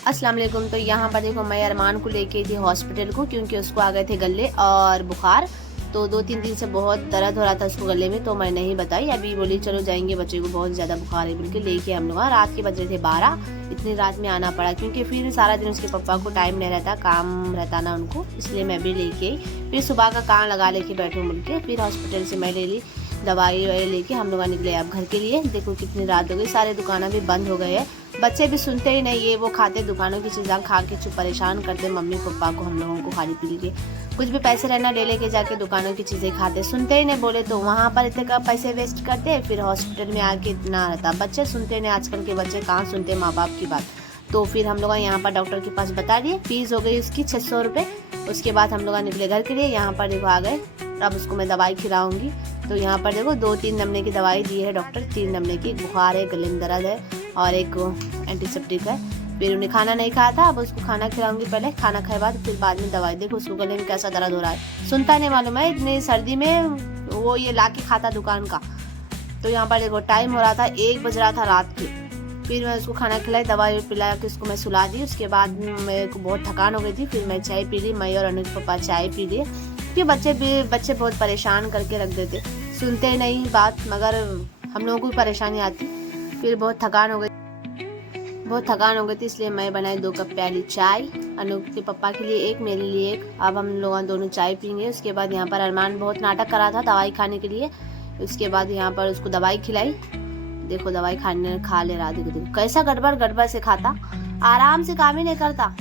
अस्सलाम वालेकुम। तो यहाँ पर देखो मैं अरमान को लेके थी हॉस्पिटल को, क्योंकि उसको आ गए थे गले और बुखार। तो 2-3 दिन से बहुत दर्द हो रहा था उसको गले में, तो मैं नहीं बताई। अभी बोली चलो जाएंगे, बच्चे को बहुत ज़्यादा बुखार है बिल्कुल लेके हम लोग। रात के बज रहे थे 12, इतनी रात में आना पड़ा क्योंकि फिर सारा दिन उसके पापा को टाइम नहीं रहता, काम रहता ना उनको, इसलिए मैं भी लेके फिर सुबह का कान लगा लेके बैठूँ बोल के फिर हॉस्पिटल से मैं ले ली दवाई वाई लेके हम लोग निकले अब घर के लिए। देखो कितनी रात हो गई, सारे दुकानें भी बंद हो गए हैं, बच्चे भी सुनते ही नहीं, ये वो खाते दुकानों की चीज़ें खा के चुप परेशान करते मम्मी पापा को, हम लोगों को खाली पी के। कुछ भी पैसे रहना ले लेके जाके दुकानों की चीज़ें खाते, सुनते ही नहीं, बोले तो वहाँ पर इतने का पैसे वेस्ट करते, फिर हॉस्पिटल में आके इतना रहता। बच्चे सुनते नहीं, आजकल के बच्चे कहाँ सुनते माँ बाप की बात। तो फिर हम लोग यहाँ पर डॉक्टर के पास बता दिए, फीस हो गई उसकी 600 रुपये। उसके बाद हम लोग निकले घर के लिए। यहाँ पर देखो आ गए, अब उसको मैं दवाई खिलाऊंगी। तो यहाँ पर देखो 2-3 नमूने की दवाई दी है डॉक्टर, 3 नमूने की, बुखार है, गले में दर्द है और एक एंटीसेप्टिक है। फिर उन्हें खाना नहीं खाया था, अब उसको खाना खिलाऊंगी, पहले खाना खाए बाद में दवाई। देखो उसको गले में कैसा दर्द हो रहा है, सुनता नहीं, मालूम है इतनी सर्दी में वो ये ला के खाता दुकान का। तो यहाँ पर देखो टाइम हो रहा था, 1 बज रहा था रात के। फिर मैं उसको खाना खिलाई, दवाई पिला के उसको मैं सुला दी। उसके बाद मेरे को बहुत थकान हो गई थी, फिर मैं चाय पी ली, मैं और अनु के पापा चाय पी लिए। कि बच्चे बहुत परेशान करके रख देते, सुनते नहीं बात, मगर हम लोगों को भी परेशानी आती। फिर बहुत थकान हो गई थी, इसलिए मैं बनाई 2 कप प्याली चाय, अनु के पापा के लिए 1, मेरे लिए 1। अब हम लोग दोनों चाय पीएंगे। उसके बाद यहाँ पर अरमान बहुत नाटक करा था दवाई खाने के लिए। उसके बाद यहाँ पर उसको दवाई खिलाई, देखो दवाई खा ले रहा, देखो कैसा गड़बड़ से खाता, आराम से काम ही नहीं करता।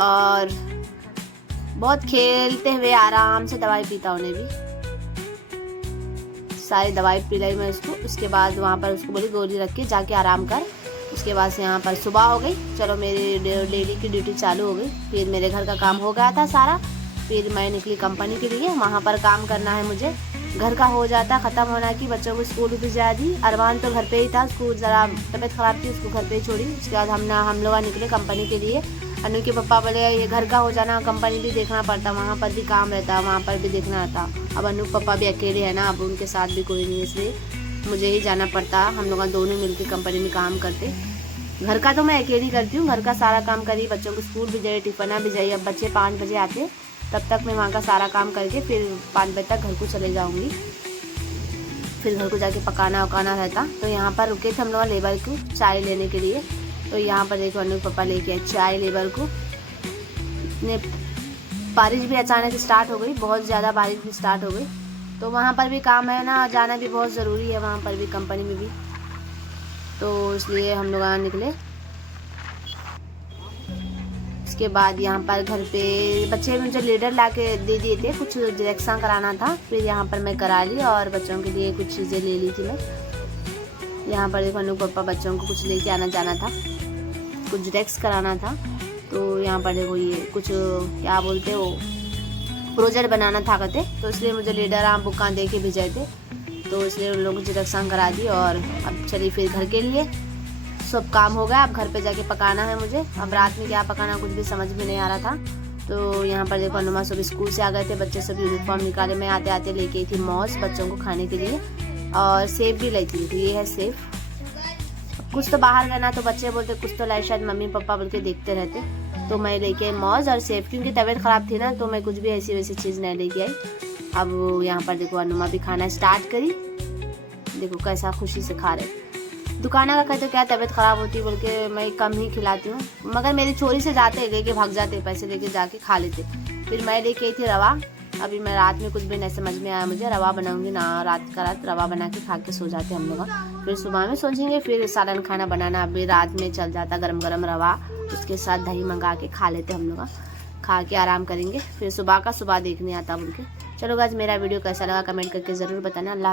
और बहुत खेलते हुए आराम से दवाई पीता, उन्हें भी सारी दवाई पिलाई मैं उसको। उसके बाद वहाँ पर उसको बोली गोली रख के जाके आराम कर। उसके बाद से यहाँ पर सुबह हो गई, चलो मेरी डेली की ड्यूटी चालू हो गई। फिर मेरे घर का काम हो गया था सारा, फिर मैं निकली कंपनी के लिए, वहाँ पर काम करना है मुझे। घर का हो जाता ख़त्म होना की, बच्चों को स्कूल भी जा दी। अरमान तो घर पे ही था, उसको ज़रा तबीयत ख़राब थी, उसको घर पे ही छोड़ी। उसके बाद हम लोग निकले कंपनी के लिए। अनु के पापा बोले ये घर का हो जाना, कंपनी भी देखना पड़ता, वहाँ पर भी काम रहता, वहाँ पर भी देखना रहता। अब अनु पापा भी अकेले है ना, अब उनके साथ भी कोई नहीं, इसलिए मुझे ही जाना पड़ता। हम लोग दोनों मिलकर कंपनी में काम करते। घर का तो मैं अकेली करती हूँ, घर का सारा काम करी, बच्चों को स्कूल भी जाए, टिफना भी जाए। अब बच्चे 5 बजे आते, तब तक मैं वहाँ का सारा काम करके फिर 5 बजे तक घर को चले जाऊँगी। फिर घर को जाके पकाना वकाना रहता। तो यहाँ पर रुके थे हम लोग लेबर को चाय लेने के लिए। तो यहाँ पर देखो अनु पापा लेके आए चाय लेबर को। इतने बारिश भी अचानक स्टार्ट हो गई, बहुत ज़्यादा बारिश भी स्टार्ट हो गई। तो वहाँ पर भी काम है ना, जाना भी बहुत ज़रूरी है वहाँ पर भी, कंपनी में भी। तो इसलिए हम लोग निकले। उसके बाद यहाँ पर घर पे बच्चे मुझे लीडर ला के दे दिए थे, कुछ जेरेक्सा कराना था, फिर यहाँ पर मैं करा ली और बच्चों के लिए कुछ चीज़ें ले ली थी मैं। यहाँ पर देखो अनु पापा बच्चों को कुछ लेके आना जाना था, कुछ जेरेक्स कराना था। तो यहाँ पर देखो ये कुछ क्या बोलते हो, प्रोजेक्ट बनाना था कहते, तो इसलिए मुझे लीडर आप बुक दे के भेजे थे। तो इसलिए उन लोगों को जेरेक्सा करा दी और अब चली फिर घर के लिए। सब काम हो गया, अब घर पे जाके पकाना है मुझे। अब रात में क्या पकाना कुछ भी समझ में नहीं आ रहा था। तो यहाँ पर देखो अनुमा सब स्कूल से आ गए थे, बच्चे सब यूनिफॉर्म निकाले। मैं आते आते लेके आई थी मौज बच्चों को खाने के लिए, और सेब भी लाई थी। तो ये है सेब। कुछ तो बाहर गए ना, तो बच्चे बोलते कुछ तो लाई, शायद मम्मी पापा बोल के देखते रहते। तो मैं लेके आई मौज और सेब, क्योंकि तबीयत ख़राब थी ना, तो मैं कुछ भी ऐसी वैसी चीज़ नहीं लेके आई। अब यहाँ पर देखो अनुमा भी खाना स्टार्ट करी, देखो कैसा खुशी से खा रहे। दुकाना का कहते क्या तबीयत ख़राब होती है बोल के मैं कम ही खिलाती हूँ, मगर मेरी चोरी से जाते लेके भाग जाते, पैसे लेके जाके खा लेते। फिर मैं लेके आई थी रवा। अभी मैं रात में कुछ भी नहीं समझ में आया मुझे, रवा बनाऊंगी ना, रात रवा बना के खा के सो जाते हम लोग। फिर सुबह में सोचेंगे फिर सालन खाना बनाना, अभी रात में चल जाता गरम गरम रवा, उसके साथ दही मंगा के खा लेते हम लोग, खा के आराम करेंगे। फिर सुबह देखने आता बोल के। चलो गाइस, मेरा वीडियो कैसा लगा कमेंट करके ज़रूर बताना। अल्लाह।